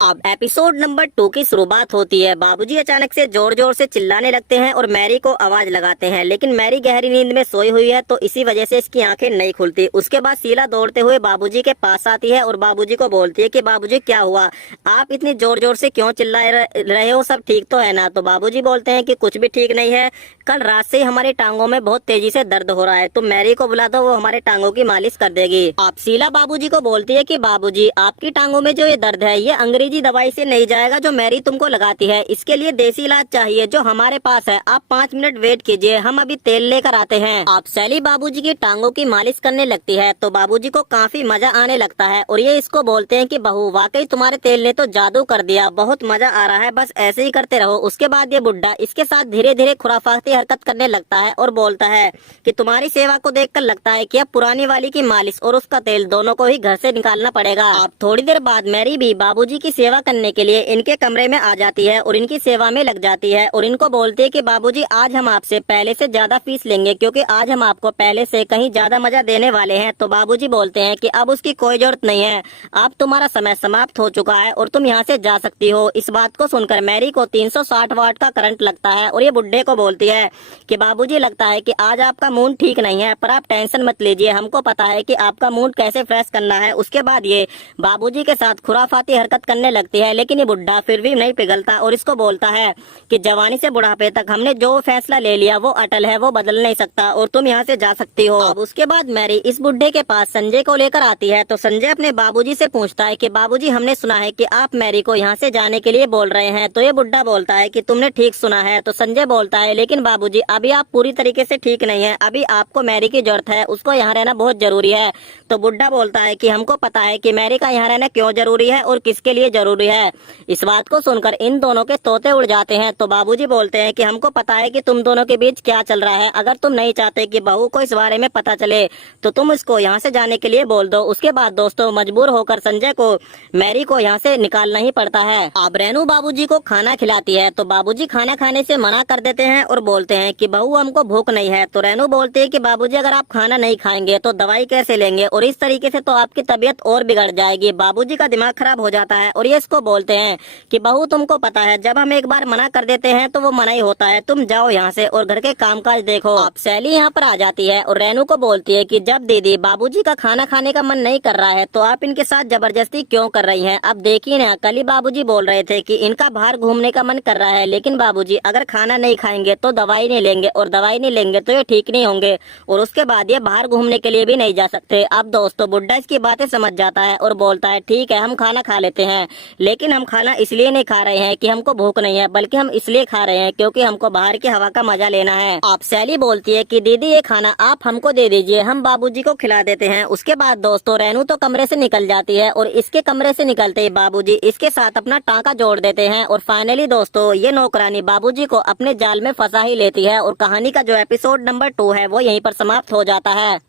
अब episode number 2 की शुरुआत होती है। बाबूजी अचानक से जोर जोर से चिल्लाने लगते हैं और मैरी को आवाज लगाते हैं, लेकिन मैरी गहरी नींद में सोई हुई है तो इसी वजह से इसकी आंखें नहीं खुलती। उसके बाद शीला दौड़ते हुए बाबूजी के पास आती है और बाबूजी को बोलती है कि बाबूजी क्या हुआ, आप इतनी जोर जोर से क्यों चिल्ला रहे हो, सब ठीक तो है ना। तो बाबूजी बोलते हैं कि कुछ भी ठीक नहीं है, कल रात से ही हमारी टांगों में बहुत तेजी से दर्द हो रहा है, तो मैरी को बुला दो, वो हमारे टांगों की मालिश कर देगी। आप शीला बाबूजी को बोलती है कि बाबूजी आपकी टांगों में जो ये दर्द है ये अंग्रेजी दवाई से नहीं जाएगा जो मैरी तुमको लगाती है, इसके लिए देसी इलाज चाहिए जो हमारे पास है। आप 5 मिनट वेट कीजिए, हम अभी तेल लेकर आते हैं। आप सैली बाबूजी की टांगों की मालिश करने लगती है तो बाबूजी को काफी मजा आने लगता है और ये इसको बोलते हैं कि बहू वाकई तुम्हारे तेल ने तो जादू कर दिया, बहुत मजा आ रहा है, बस ऐसे ही करते रहो। उसके बाद ये बुड्ढा इसके साथ धीरे धीरे खुराफाती हरकत करने लगता है और बोलता है कि तुम्हारी सेवा को देखकर लगता है कि अब पुरानी वाली की मालिश और उसका तेल दोनों को ही घर से निकालना पड़ेगा। आप थोड़ी देर बाद मैरी भी बाबूजी की सेवा करने के लिए इनके कमरे में आ जाती है और इनकी सेवा में लग जाती है और इनको बोलती है कि बाबूजी आज हम आपसे पहले से ज्यादा फीस लेंगे क्योंकि आज हम आपको पहले से कहीं ज्यादा मजा देने वाले हैं। तो बाबूजी बोलते हैं कि अब उसकी कोई जरूरत नहीं है, अब तुम्हारा समय समाप्त हो चुका है और तुम यहाँ से जा सकती हो। इस बात को सुनकर मैरी को 360 वाट का करंट लगता है और ये बुड्ढे को बोलती है कि बाबूजी लगता है कि आज आपका मूड ठीक नहीं है, पर आप टेंशन मत लीजिए, हमको पता है कि आपका मूड कैसे फ्रेश करना है। उसके बाद ये बाबूजी के साथ खुराफाती हरकत करने लगती है, लेकिन ये बुड्ढा फिर भी नहीं पिघलता और इसको बोलता है कि जवानी से बुढ़ापे तक हमने जो फैसला ले लिया वो अटल है, वो बदल नहीं सकता और तुम यहाँ से जा सकती हो। अब उसके बाद मैरी इस बुड्ढे के पास संजय को लेकर आती है तो संजय अपने बाबूजी से पूछता है कि बाबूजी हमने सुना है कि आप मैरी को यहाँ से जाने के लिए बोल रहे हैं। तो ये बुड्ढा बोलता है कि तुमने ठीक सुना है। तो संजय बोलता है लेकिन बाबूजी अभी आप पूरी तरीके से ठीक नहीं है, अभी आपको मैरी की जरूरत है, उसको यहाँ रहना बहुत जरूरी है। तो बुड्ढा बोलता है कि हमको पता है कि मैरी का यहाँ रहना क्यों जरूरी है और किसके लिए जरूरी है। इस बात को सुनकर इन दोनों के तोते उड़ जाते हैं। तो बाबूजी बोलते हैं कि हमको पता है कि तुम दोनों के बीच क्या चल रहा है, अगर तुम नहीं चाहते कि बहू को इस बारे में पता चले तो तुम इसको यहाँ से जाने के लिए बोल दो। उसके बाद दोस्तों मजबूर होकर संजय को मैरी को यहाँ से निकालना ही पड़ता है। अब रेनू बाबूजी को खाना खिलाती है तो बाबूजी खाना खाने से मना कर देते हैं और बोलते हैं कि बहू हमको भूख नहीं है। तो रेनू बोलती है कि बाबूजी अगर आप खाना नहीं खाएंगे तो दवाई कैसे लेंगे, और इस तरीके से तो आपकी तबीयत और बिगड़ जाएगी। बाबूजी का दिमाग खराब हो जाता है और ये इसको बोलते हैं कि बहू तुमको पता है जब हम एक बार मना कर देते हैं तो वो मना ही होता है, तुम जाओ यहाँ से और घर के कामकाज देखो। अब सैली यहाँ पर आ जाती है और रेनू को बोलती है कि जब दीदी बाबूजी का खाना खाने का मन नहीं कर रहा है तो आप इनके साथ जबरदस्ती क्यों कर रही हैं। अब देखिए ना, कल ही बाबूजी बोल रहे थे कि इनका बाहर घूमने का मन कर रहा है, लेकिन बाबूजी अगर खाना नहीं खाएंगे तो दवाई नहीं लेंगे और दवाई नहीं लेंगे तो ये ठीक नहीं होंगे और उसके बाद ये बाहर घूमने के लिए भी नहीं जा सकते। अब दोस्तों बुड्ढा इसकी बातें समझ जाता है और बोलता है ठीक है हम खाना खा लेते हैं, लेकिन हम खाना इसलिए नहीं खा रहे हैं कि हमको भूख नहीं है, बल्कि हम इसलिए खा रहे हैं क्योंकि हमको बाहर की हवा का मजा लेना है। आप सैली बोलती है कि दीदी ये खाना आप हमको दे दीजिए, हम बाबूजी को खिला देते हैं। उसके बाद दोस्तों रेनू तो कमरे से निकल जाती है और इसके कमरे से निकलते ही बाबूजी इसके साथ अपना टांका जोड़ देते हैं और फाइनली दोस्तों ये नौकरानी बाबूजी को अपने जाल में फंसा ही लेती है और कहानी का जो एपिसोड नंबर 2 है वो यहीं पर समाप्त हो जाता है।